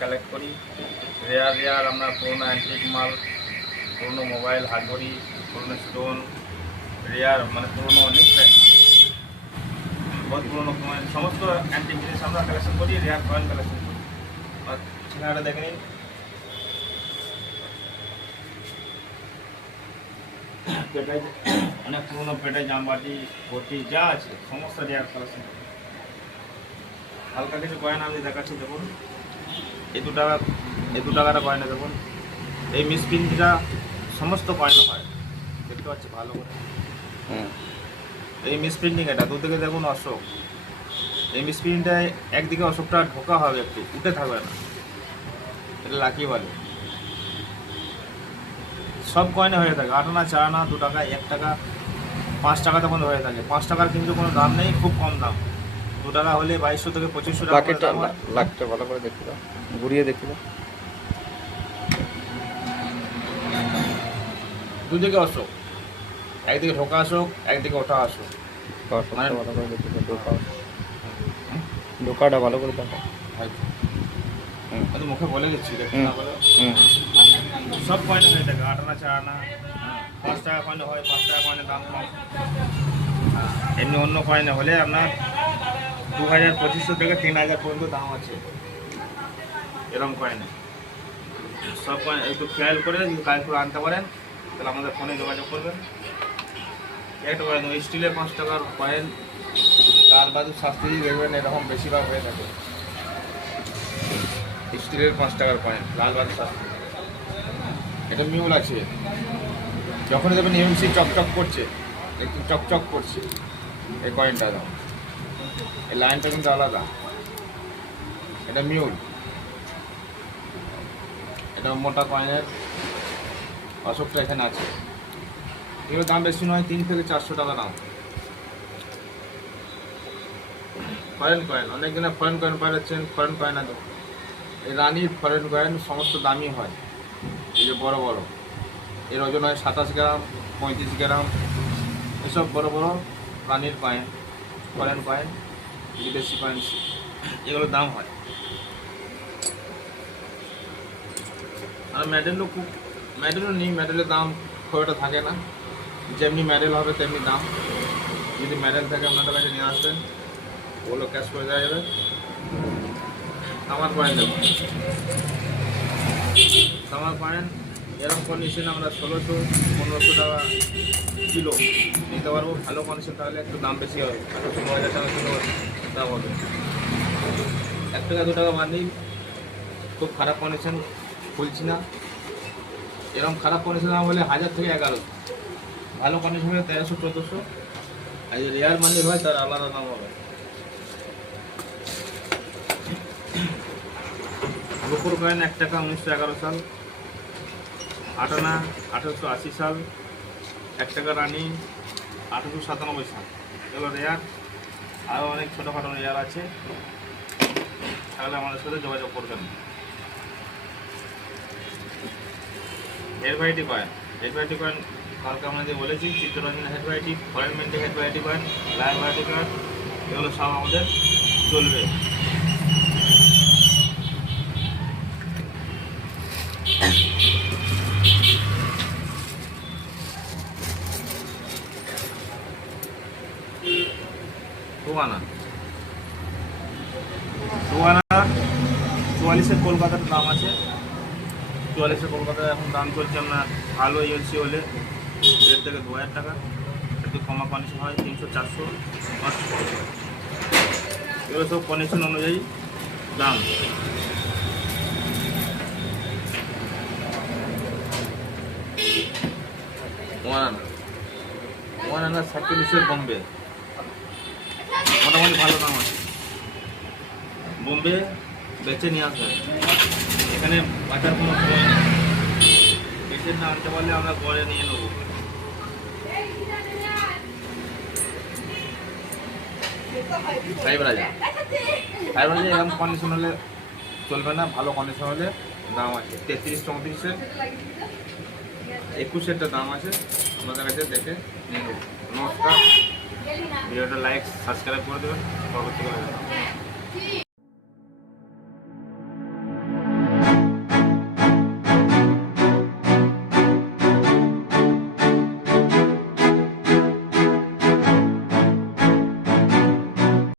Collect করি। Rare rare আমরা পুরোনো অ্যান্টিক মাল, পুরোনো মোবাইল হাত ঘড়ি পুরোনো স্টোন রেয়ার মানে পুরোনো অনেক বহুত পুরোনো কয়েন সমস্ত অ্যান্টিক জিনিস আমরা কালেকশন করি, রেয়ার কয়েন কালেকশন করি। আর ঠিকানাটা দেখে নিন। পেটাই অনেক পুরোনো পেটাই জামবাটি ঘটি যা আছে, সমস্ত রেয়ার কালেকশন করি। হালকা কিছু কয়েন আমি দেখাচ্ছি দেখুন। এই দু টাকা এই দু টাকাটা কয়েনে দেখুন। এই মিসপ্রিন্টটা সমস্ত কয়েন হয়। দেখতে পাচ্ছি ভালো করে। এই মিসপ্রিন্টিং এটা দুদিকে দেখুন অশোক। এই মিসপ্রিন্টটায় একদিকে অশোকটা ঢোকা হবে একটু উঠে থাকবে না। এটা লাকি বলে। সব কয়েনে হয়ে থাকে আট আনা চার আনা দু টাকা এক টাকা পাঁচ টাকা তখন হয়ে থাকে। পাঁচ টাকার কিন্তু কোনো দাম নেই খুব কম দাম। টাকা হলে বাইশশো থেকে পঁচিশশো টাকা হয়। লাকটা ভালো করে দেখতে দাও। ঘুরিয়ে দেখতে দাও। দুদিকে অশোক একদিকে ঢোকা অশোক একদিকে ওঠা অশোক মানে- ভালো করে দেখতে দাও ঢোকা ঢোকাটা ভালো করে দেখো। হুম আমি মুখে বলে দিচ্ছি দেখতে না বলে। হুম। সব কয়েন হয়ে থাকে আট আনা চার আনা হ্যাঁ, পাঁচ টাকা কয়েনে হয় পাঁচ টাকা কয়েনের দাম কম। হ্যাঁ, এমনি অন্য কয়েনে হলে আপনার দু হাজার পঁচিশশো থেকে তিন হাজার পর্যন্ত দাম আছে। এরকম কয়েনে সব কয়েন একটু খেয়াল করে যদি করে আনতে পারেন, তাহলে আমাদের ফোনে যোগাযোগ করবেন। একটা কয়েন ওই স্টিলের পাঁচ টাকার কয়েন লাল বাদুর শাস্তি দেখবেন, এরকম বেশিরভাগ হয়ে থাকে। স্টিলের পাঁচ টাকার কয়েন লাল বাদুর শাস্তি এটা মিউল আছে। যখন দেখবেন ইএমসি চকচক করছে, একটু চকচক করছে, এই কয়েনটা দাও এই লাইনটা কিন্তু আলাদা। এটা মিউল। এটা মোটা কয়েনের অশোকটা এখানে আছে। এগুলোর দাম বেশি নয়, তিন থেকে চারশো টাকা দাম। ফরেন কয়েন অনেক দিনে ফরেন কয়েন পাঠাচ্ছেন ফরেন কয়েন আছে এই রানীর ফরেন কয়েন সমস্ত দামি হয়। এই যে বড় বড়। এর ওজন হয় সাতাশ গ্রাম, পঁয়ত্রিশ গ্রাম। এসব বড় বড় রানীর কয়েন ফরেন কয়েন বিদেশি কয়েন এগুলোর দাম হয়। আর মেডেলও খুব, মেডেলও নেই, মেডেলের দাম খুব একটা থাকে না। যেমনি মেডেল হবে, তেমনি দাম। যদি মেডেল থাকে, আপনাদের কাছে নিয়ে আসবেন। ওগুলো ক্যাশ করে দেওয়া যাবে। আমার কয়েন দেবো আমার কয়েন এরকম কন্ডিশন আমরা ষোলোশো, পনেরোশো টাকা কিলো নিতে পারব। ভালো কন্ডিশন তাহলে একটু দাম বেশি হবে। আঠারোশো হাজার টাকা দাম হবে এক টাকা, দু টাকা বাদ খুব খারাপ কন্ডিশন খুলছি না। এরকম খারাপ কন্ডিশন দাম হলে হাজার থেকে এগারো। ভালো কন্ডিশন হলে তেরোশো, চোদ্দোশো। আর যদি রেয়ার মানির হয়, তার আলাদা দাম হবে। গোপুর কয়েন এক টাকা, উনিশশো এগারো সাল। আটানা, আঠারোশো আশি সাল। এক টাকা রানি, আঠারোশো সাতানব্বই সাল। এগুলো রেয়ার আরও অনেক ছোটোখাটো রেয়ার আছে। তাহলে আমাদের সাথে যোগাযোগ করবেন। Head variety coin head variety coin কালকে আমাদের বলেছি Chittaranjan head variety foreign মেন্টে head variety coin live variety coin এগুলো সব আমাদের চলবে। টুয়ানা টুয়ানা চুয়াল্লিশের কলকাতার দাম আছে। চুয়াল্লিশের কলকাতায় এখন দাম চলছে আপনার ভালো ইএলসি হলে দেড় থেকে দু হাজার টাকা। একটু কমা কন্ডিশন হয়, তিনশো, চারশো এগুলো সব কন্ডিশন অনুযায়ী দাম। ওয়ান ওয়ান আনা সাতচল্লিশের বোম্বে। মোটামুটি ভালো দাম আছে। বোম্বে বেচে নিয়ে আসবে এখানে বাঁচার কোনো সময় বেচে না আনতে পারলে আমরা গড়ে নিয়ে নেব। ফাইভ রাজা রাজা এরকম কন্ডিশন হলে চলবে না, ভালো কন্ডিশন হলে দাম আছে। তেত্রিশ চৌত্রিশের একুশেরটা দাম আছে। আমাদের কাছে দেখে নিয়ে নেব। নমস্কার। ভিডিওটা লাইক সাবস্ক্রাইব করে দেবেন। পরবর্তীকালে